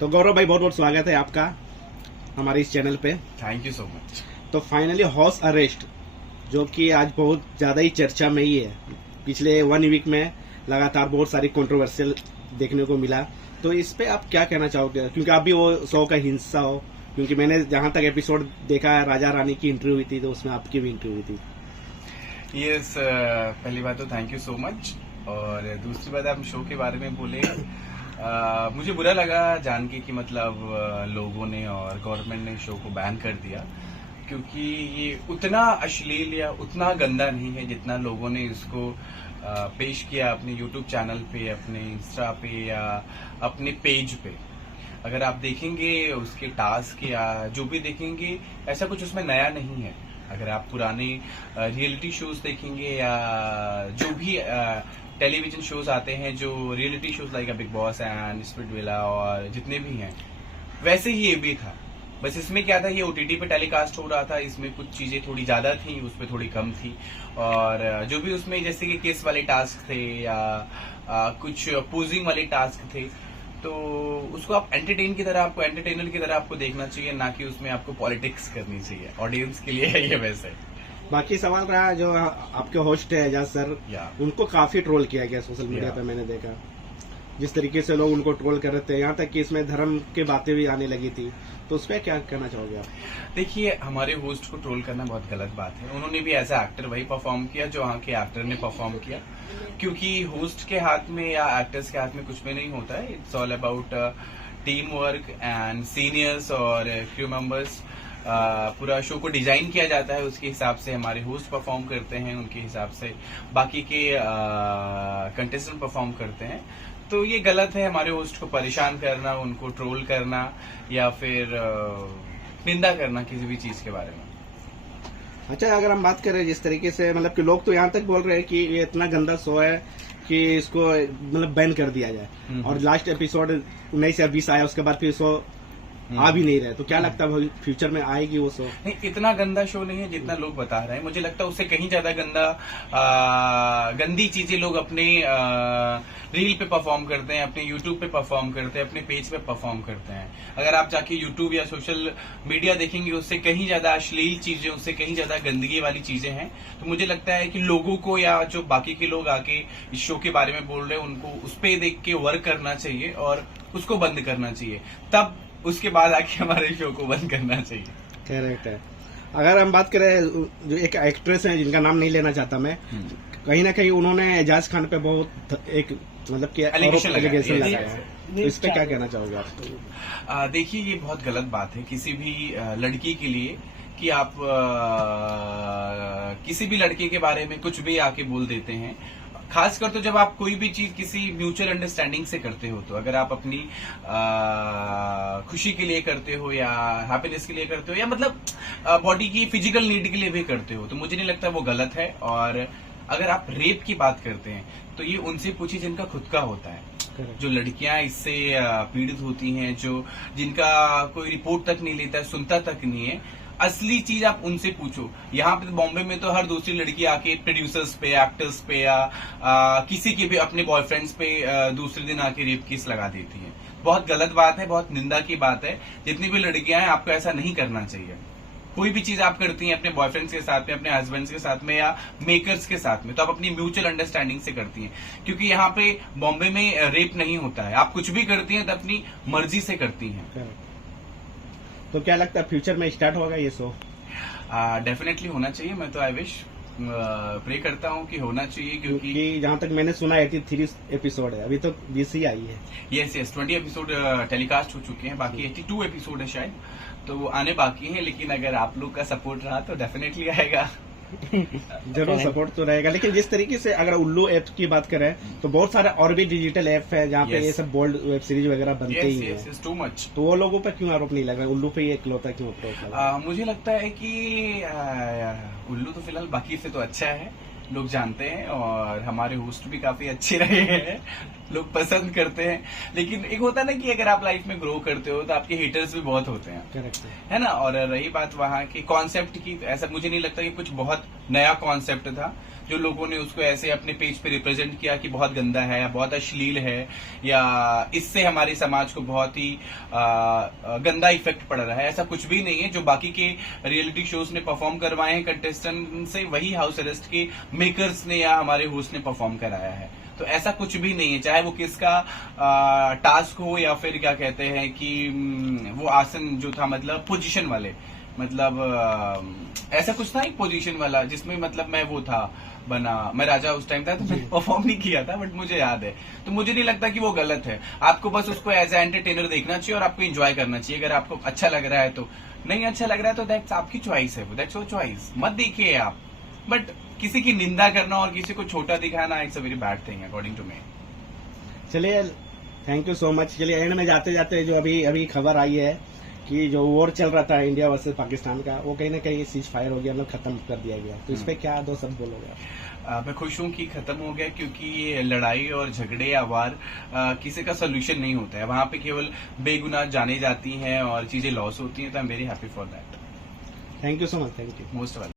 तो गौरव भाई, बहुत बहुत स्वागत है आपका हमारे इस चैनल पे। Thank you so much. तो फाइनली हाउस अरेस्ट, जो कि आज बहुत ज्यादा ही चर्चा में ही है। पिछले 1 वीक में लगातार बहुत सारी कंट्रोवर्शियल देखने को मिला। तो इस पे आप क्या कहना चाहोगे, क्योंकि आप भी वो शो का हिस्सा हो? क्योंकि मैंने जहां तक एपिसोड देखा है, राजा रानी की इंटरव्यू हुई थी, तो उसमें आपकी भी इंटरव्यू हुई थी। यस, पहली बात तो थैंक यू सो मच। और दूसरी बात, आप शो के बारे में बोले, मुझे बुरा लगा जान के कि मतलब लोगों ने और गवर्नमेंट ने शो को बैन कर दिया, क्योंकि ये उतना अश्लील या उतना गंदा नहीं है जितना लोगों ने इसको पेश किया अपने यूट्यूब चैनल पे, अपने इंस्टा पे या अपने पेज पे। अगर आप देखेंगे उसके टास्क या जो भी देखेंगे, ऐसा कुछ उसमें नया नहीं है। अगर आप पुराने रियलिटी शोज देखेंगे या जो भी टेलीविजन शोज आते हैं, जो reality shows like Bigg Boss and Splitsvilla और जितने भी हैं, वैसे ही ये भी था। बस इसमें क्या था, ये ओटीटी पे टेलीकास्ट हो रहा था, इसमें कुछ चीजें थोड़ी ज्यादा थी, उसमें थोड़ी कम थी। और जो भी उसमें जैसे कि केस वाले टास्क थे या कुछ पोजिंग वाले टास्क थे, तो उसको आप एंटरटेनर की तरह आपको देखना चाहिए, ना कि उसमें आपको पॉलिटिक्स करनी चाहिए। ऑडियंस के लिए है ये। वैसे बाकी सवाल रहा, जो आपके होस्ट है एजाज सर, उनको काफी ट्रोल किया गया सोशल मीडिया पे। मैंने देखा जिस तरीके से लोग उनको ट्रोल कर रहे थे, यहाँ तक कि इसमें धर्म की बातें भी आने लगी थी। तो उस पर क्या कहना चाहोगे आप? देखिए, हमारे होस्ट को ट्रोल करना बहुत गलत बात है। उन्होंने भी एज ए एक्टर वही परफॉर्म किया जो वहाँ के एक्टर ने परफॉर्म किया, क्योंकि होस्ट के हाथ में या एक्टर्स के हाथ में कुछ भी नहीं होता है। It's all about team work and seniors और क्रू मेंबर्स। पूरा शो को डिजाइन किया जाता है, उसके हिसाब से हमारे होस्ट परफॉर्म करते हैं, उनके हिसाब से बाकी के कंटेस्टेंट परफॉर्म करते हैं। तो ये गलत है हमारे होस्ट को परेशान करना, उनको ट्रोल करना या फिर निंदा करना किसी भी चीज के बारे में। अच्छा, अगर हम बात करें जिस तरीके से, मतलब कि लोग तो यहाँ तक बोल रहे हैं कि ये इतना गंदा शो है कि इसको मतलब बैन कर दिया जाए। और लास्ट एपिसोड 19 या 20 आया, उसके बाद फिर शो आ भी नहीं रहे। तो क्या लगता है फ्यूचर में आएगी वो शो? नहीं, इतना गंदा शो नहीं है जितना लोग बता रहे हैं। मुझे लगता है उससे कहीं ज्यादा गंदी चीजें लोग अपने रील पे परफॉर्म करते हैं, अपने यूट्यूब पे परफॉर्म करते हैं, अपने पेज पे परफॉर्म करते हैं। अगर आप जाके यूट्यूब या सोशल मीडिया देखेंगे, उससे कहीं ज्यादा अश्लील चीजें, उससे कहीं ज्यादा गंदगी वाली चीजें हैं। तो मुझे लगता है कि लोगों को या जो बाकी के लोग आके इस शो के बारे में बोल रहे हैं, उनको उस पे देख के वर्क करना चाहिए और उसको बंद करना चाहिए। तब उसके बाद आके हमारे शो को बंद करना चाहिए। करेक्ट है। अगर हम बात करें, जो एक एक्ट्रेस है जिनका नाम नहीं लेना चाहता मैं, कहीं ना कहीं उन्होंने एजाज खान पे बहुत एक मतलब कि एलिगेशन लगाया है। तो इस पे क्या कहना चाहोगे आप? देखिए, ये बहुत गलत बात है किसी भी लड़की के लिए कि आप किसी भी लड़के के बारे में कुछ भी आके बोल देते हैं। खासकर तो जब आप कोई भी चीज किसी म्यूचुअल अंडरस्टैंडिंग से करते हो, तो अगर आप अपनी खुशी के लिए करते हो या हैप्पीनेस के लिए करते हो या मतलब बॉडी की फिजिकल नीड के लिए भी करते हो, तो मुझे नहीं लगता वो गलत है। और अगर आप रेप की बात करते हैं, तो ये उनसे पूछिए जिनका खुद का होता है। जो लड़कियां इससे पीड़ित होती हैं, जिनका कोई रिपोर्ट तक नहीं लेता है, सुनता तक नहीं है, असली चीज आप उनसे पूछो। यहाँ पे बॉम्बे में तो हर दूसरी लड़की आके प्रोड्यूसर्स पे, एक्टर्स पे या किसी के भी अपने बॉयफ्रेंड्स पे दूसरे दिन आके रेप केस लगा देती है। बहुत गलत बात है, बहुत निंदा की बात है। जितनी भी लड़कियां हैं, आपको ऐसा नहीं करना चाहिए। कोई भी चीज आप करती हैं अपने बॉयफ्रेंड्स के साथ में, अपने हस्बैंड्स के साथ में या मेकर्स के साथ में, तो आप अपनी म्यूचुअल अंडरस्टैंडिंग से करती हैं। क्योंकि यहाँ पे बॉम्बे में रेप नहीं होता है। आप कुछ भी करती हैं तो अपनी मर्जी से करती हैं। तो क्या लगता है फ्यूचर में स्टार्ट होगा ये शो? डेफिनेटली होना चाहिए। मैं तो आई विश प्रे करता हूँ कि होना चाहिए, क्योंकि जहाँ तक मैंने सुना 83 एपिसोड है, अभी तो 20 ही आई है। यस, 20 एपिसोड टेलीकास्ट हो चुके हैं, बाकी 82 एपिसोड है शायद, तो वो आने बाकी हैं। लेकिन अगर आप लोग का सपोर्ट रहा तो डेफिनेटली आएगा। जरूर सपोर्ट तो रहेगा। लेकिन जिस तरीके से अगर उल्लू ऐप की बात करें, तो बहुत सारे और भी डिजिटल ऐप है जहाँ पे ये सब बोल्ड वेब सीरीज वगैरह बनते ही है। Too much. तो वो लोगों पर क्यों आरोप नहीं लग रहा? उल्लू पे ये इकलौता क्यों आरोप? मुझे लगता है कि उल्लू तो फिलहाल बाकी से तो अच्छा है, लोग जानते हैं, और हमारे होस्ट भी काफी अच्छे रहे हैं, लोग पसंद करते हैं। लेकिन एक होता है ना कि अगर आप लाइफ में ग्रो करते हो तो आपके हेटर्स भी बहुत होते हैं। करेक्ट है ना। और रही बात वहाँ की कॉन्सेप्ट की, ऐसा मुझे नहीं लगता कि कुछ बहुत नया कॉन्सेप्ट था। जो लोगों ने उसको ऐसे अपने पेज पे रिप्रेजेंट किया कि बहुत गंदा है या बहुत अश्लील है या इससे हमारे समाज को बहुत ही गंदा इफेक्ट पड़ रहा है, ऐसा कुछ भी नहीं है। जो बाकी के रियलिटी शोज ने परफॉर्म करवाए हैं कंटेस्टेंट से, वही हाउस अरेस्ट के मेकर्स ने या हमारे होस्ट ने परफॉर्म कराया है। तो ऐसा कुछ भी नहीं है, चाहे वो किसका टास्क हो या फिर क्या कहते हैं कि वो आसन जो था, मतलब पोजीशन वाले, मतलब ऐसा कुछ था एक पोजीशन वाला जिसमें मतलब मैं वो था बना, मैं राजा उस टाइम था, तो मैंने परफॉर्म नहीं किया था, बट मुझे याद है। तो मुझे नहीं लगता कि वो गलत है। आपको बस उसको एज ए एंटरटेनर देखना चाहिए और आपको एंजॉय करना चाहिए। अगर आपको अच्छा लग रहा है तो, नहीं अच्छा लग रहा है तो दैट्स आपकी चॉइस है, दैट्स योर चॉइस, मत देखिए आप। बट किसी की निंदा करना और किसी को छोटा दिखाना it's a very bad thing according to me. चलिए, थैंक यू सो मच। चलिए एंड में जाते जाते जो अभी खबर आई है कि जो वॉर चल रहा था इंडिया वर्सेस पाकिस्तान का, वो कहीं ना कहीं सीज फायर हो गया, मतलब खत्म कर दिया गया। तो इस पे क्या दो शब्द बोलोगे आप? मैं खुश हूं कि खत्म हो गया, क्योंकि ये लड़ाई और झगड़े या वार किसी का सोल्यूशन नहीं होता है। वहां पे केवल बेगुनाह जाने जाती हैं और चीजें लॉस होती हैं। तो I am very happy for that. Thank you so much. Thank you. Most welcome.